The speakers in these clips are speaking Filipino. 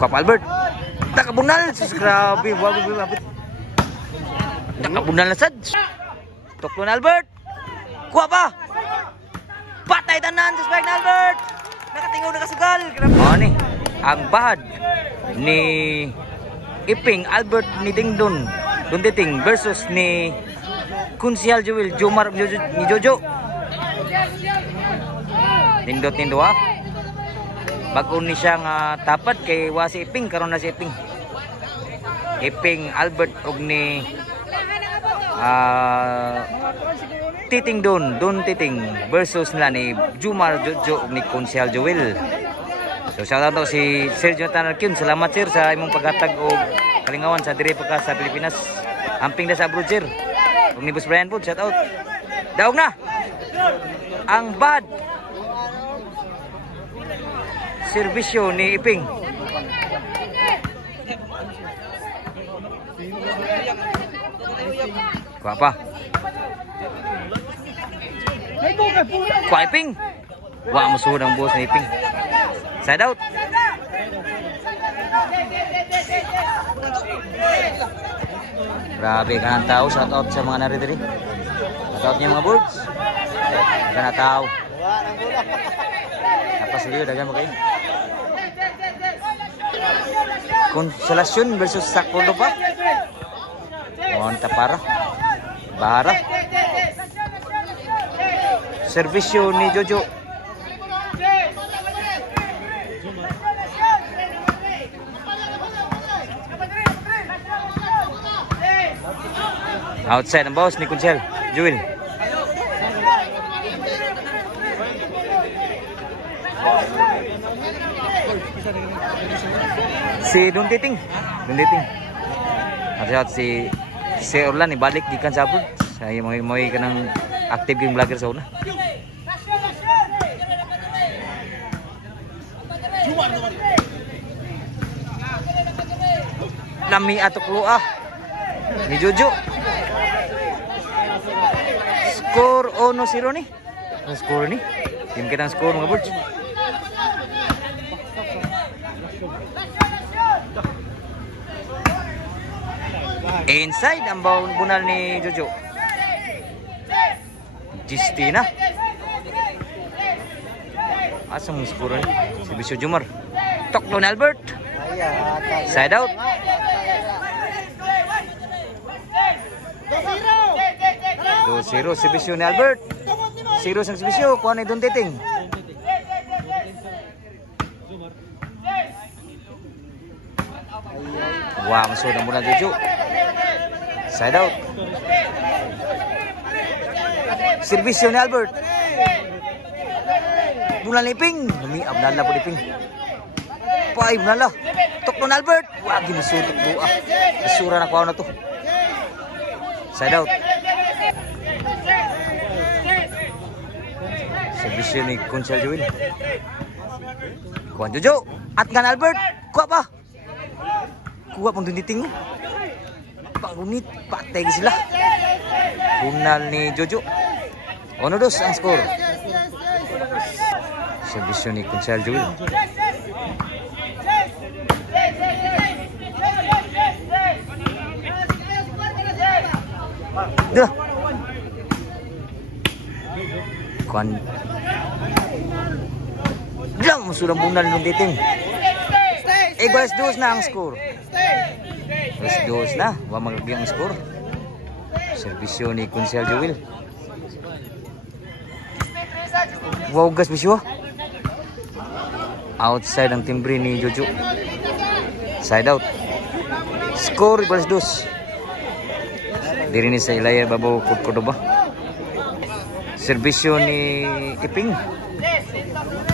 Kuap Albert. Nakabunal. Sus, grabe. Nakabunal na sad. Tuklon Albert. Kuha pa. Patay tanan sa spike na Albert. Nakatingaw nakasugal. Oh ni. Ang bahad ni Iping Albert ni Dingdon Dunditing versus ni Kunsyal Joel Jomar ni Jojo. Nindot nindo ha. Bago ni siya nga tapat kay wa si Iping karon na si Iping. Iping Albert og ni Titing Don Titing versus nila ni Jomar Jojo ni Kunsyal Joel. So shout out si Sir Jonathan Arkin. Salamat sir sa imong paghatag og kalingawan sa diri pagka sa Pilipinas. Amping na sa abroad sir. Ug ni Boss Brian po, shout out. Daog na. Ang bad serbisyo ni Iping. Kuha pa. Kuha Iping. Wa musuod ang boss ni Iping. Side out. Grabe ka ng tao. Shout out sa mga naridiri. Shout out niya mga birds. Ka na tao. Napasiliyo. Dagan mo kayo. Konsolasyon versus Sakulo pa. Monta para. Bahara. Servisyo ni Jojo. Outside ang boss ni Kunsyal Joel. Si Dunditing. At si Orlan ibalik gikan sa abroad. Sa mo kanang active game vlogger sa una. Lami atok luah ni Jojo. Score 1-0 ni. Ang score ni. Team kita ang score mga boards. Inside ang bunal ni Jojo. Justina. Asam score ni. Si Bisyo Jomar. Tuklon Albert. Side out. 2-0 Sibisyo ni Albert. 0 sang Sibisyo. Kuha ni Dunditing. Wah, masuk ang bulan Jojo. Side out. Sibisyo ni Albert. Bulan Iping. Namiab na po Iping. Pay bulan lah. Tuklon Albert. Wah, ginusutok doa. Isura na kuha na to. Side out. Servisyo ni Kunsyal Joel. Kuha Jojo. At kan Albert. Kuha pa. Kuha pang Dunditing. Pangunit. Patay sila. Bunal ni Jojo. 1-2 ang score. Servisyo ni Kunsyal Joel. Dah. Kuan. Lang sudah bunal ng Dunditing. Igual 2 na ang score. 2 na. Wa magagi ang score. Servisyo ni Kunsyal Joel. Wow, gas bisyo. Outside ang timbre ni Jojo. Side out. Score igual 2. Diri ni sa Ilaya babaw Cordoba. Servisyo ni Iping.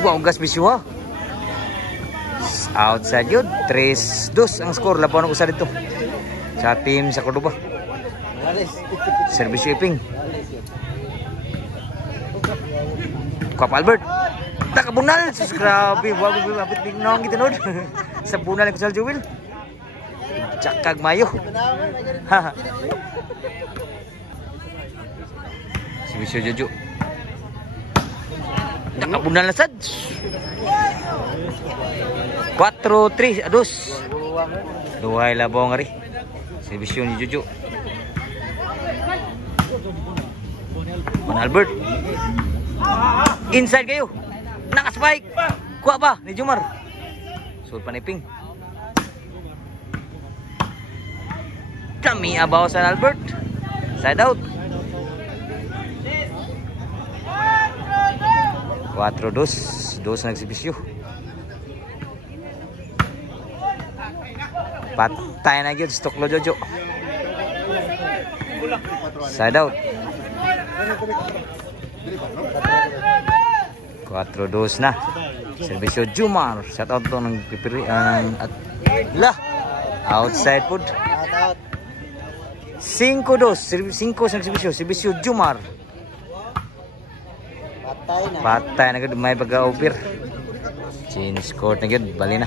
Wow, gas bisyo. Outside yun. 3-2 ang score. Laban ko sa dito. Sa team sa Cordoba. Servisyo Iping. Kuap Albert. Nakabunal. Sus, grabe. Wabit binong gitunod. Sa bunal ni Kunsyal Joel. Cakag mayo. Servisyo Jojo. Nakabunal na sad. 4-3 ados. Duhay labaw nga rin. Servisyo ni Jojo. Juan Albert. Inside kayo. Nakaspike. Kuha ba ni Jumar? Sul paniping. Kami abaw sa Albert. Side out. 4-2. Dos nagsibisyo. Patay na yun. Stoklo Jojo. Side out. 4-2 na. Servisyo Jumar. Shout out to ng pipiri. Outside food. 5-2. 5 sa servisyo. Servisyo Jumar. Patay na gud may baga-over. Change court na gud, bali na.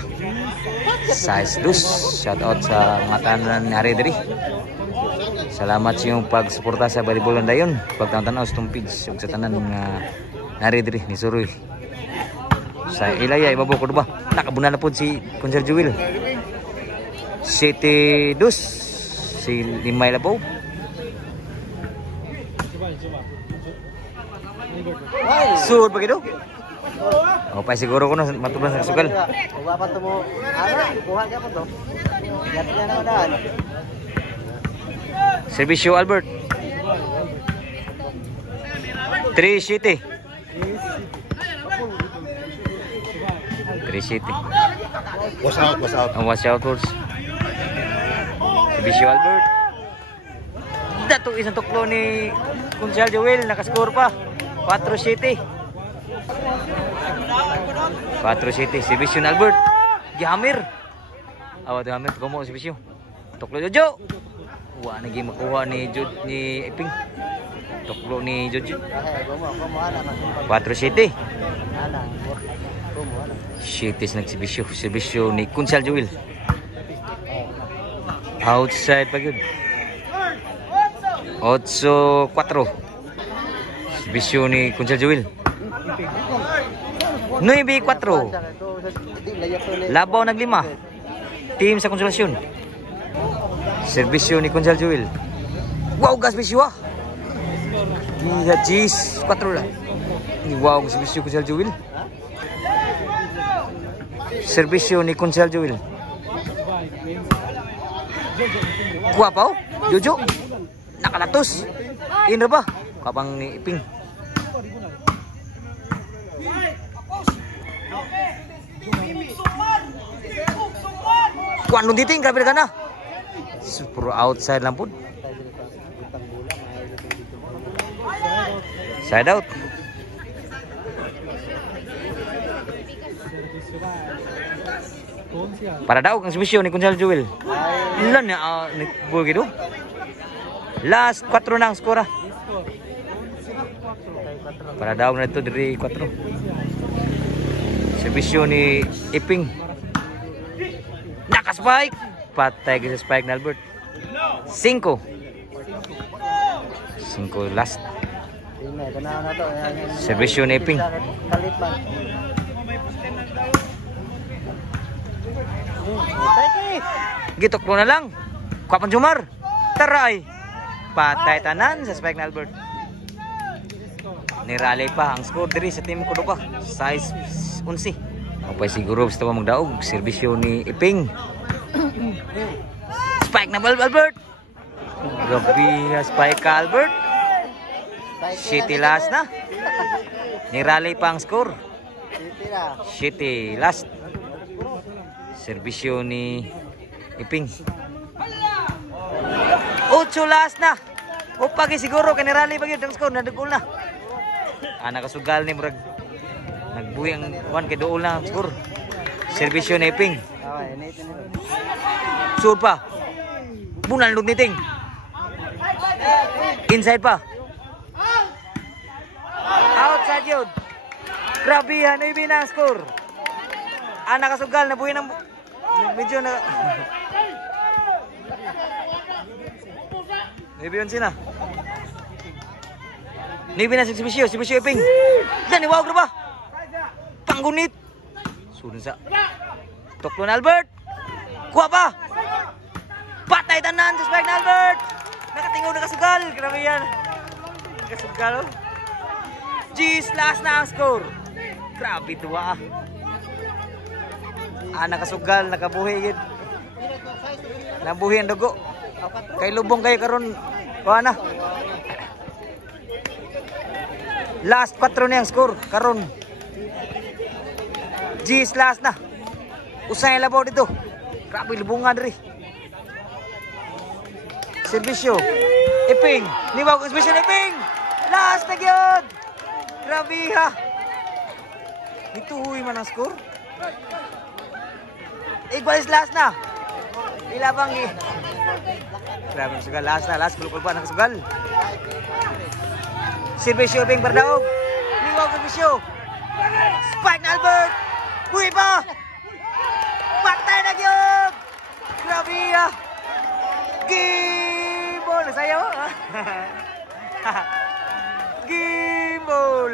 Size 2. Shout out sa mga tanan ni Ari diri. Salamat sa iyong pagsuporta sa volleyball dayon. Pagtanaw sa tong page ug sa tanan nga Ari diri ni Suroy. Sa Ilaya ibabaw ko ba? Nakabuna na pud si Kunsel Jewel. 7-2 si Limay Labaw. Sur begitu? Oh, pa siguro ko na matubang sa sugal. Kuha pa to mo. Kuha ka pa to. Gatnya na daan. Servisyo Albert. 3-7. 3-7. Watch out, watch out. Watch out first. Servisyo Albert. Dato isang tuklo ni Kunsel Joel, nakascore pa. 4-7. 4-7. Servisyo Albert. Gihamir. Awat hamir komo servisyo. Tuklo Jojo. Wa nagi makuha ni Iping. Tuklo ni Jojo. 4-7. 7 nagservisyo. Servisyo ni Kunsel Joel. Outside pa gyud. 8-4. Servisyo ni Kunsel Joel. 9-4. Labaw naglima. Team sa konsolasyon. Servisyo ni Kunsel Joel. Wow, gas servisyo ah. Iya, jeez. 4 lang. Wow, servisyo Kunsel Joel. Servisyo ni Kunsel Joel. Kuha pa oh. Jojo. Nakalatos. Inra ba? Kapang ni Iping. Kuan nung diting grabe ka na. Super outside lang po. Side out. Para daw kang servisyo ni Kunsel Joel. Ilan na buo gitu. Last 4 na ang skora. Para daw na ito dari 4. Servisyo ni Iping. Nakaspike. Patay sa spike na Albert. 5 last. Servisyo ni Iping. Gitok mo na lang. Kuha pang Jumar. Taray. Patay tanan sa spike na Albert. Nirally pa ang score diri sa team ko pa. Size 11. Apay siguro gusto mo magdaog. Servisyo ni Iping. Spike na Albert. Grabe spike ka Albert. City last na. Nirally pa ang score. City last. Servisyo ni Iping. 8 last na. O pagi siguro kanirali pagi ang score nadugol na. Nakasugal ni murag nagbuhi ang 1 kay duol na ang score. Servisyo ni Iping. Sure pa. Bunal nung niting. Inside pa. Outside yun. Grabe yan. Ibi na ang score. Nakasugal na buhi ng medyo na. Nibi yun sina. Nibi na si Iping. Dan, wow, graba. Ang gunit. Sunod sa Tuklon Albert. Kuha pa. Patay tanan sa spike na Albert. Nakatingaw nakasugal. Grabe yan. Nakasugal oh. G's last na ang score. Grabe tuwa ah. Nakasugal, nakabuhi yun. Nabuhi ang dugo. Kay lubong kayo karon. Kuha na. Last 4 na yung score. Karon. G's last na. Usay labaw dito. Grabe lubungan rin. Servisyo. Iping. Liwaw ko servisyo ni Iping. Last na yun. Grabe ha. Ituhuy man ang score. Igualis last na. Ilabang eh. Grabe ang sugal. Last na. Last. Kulukul pa. Nakasugal. Servisyo Iping Bardaog. Liwaw ko servisyo. Spike na Albert. Buhay pa. Patay na yun. Grabe ha. Gimbal. Nasayaw. Gimbal.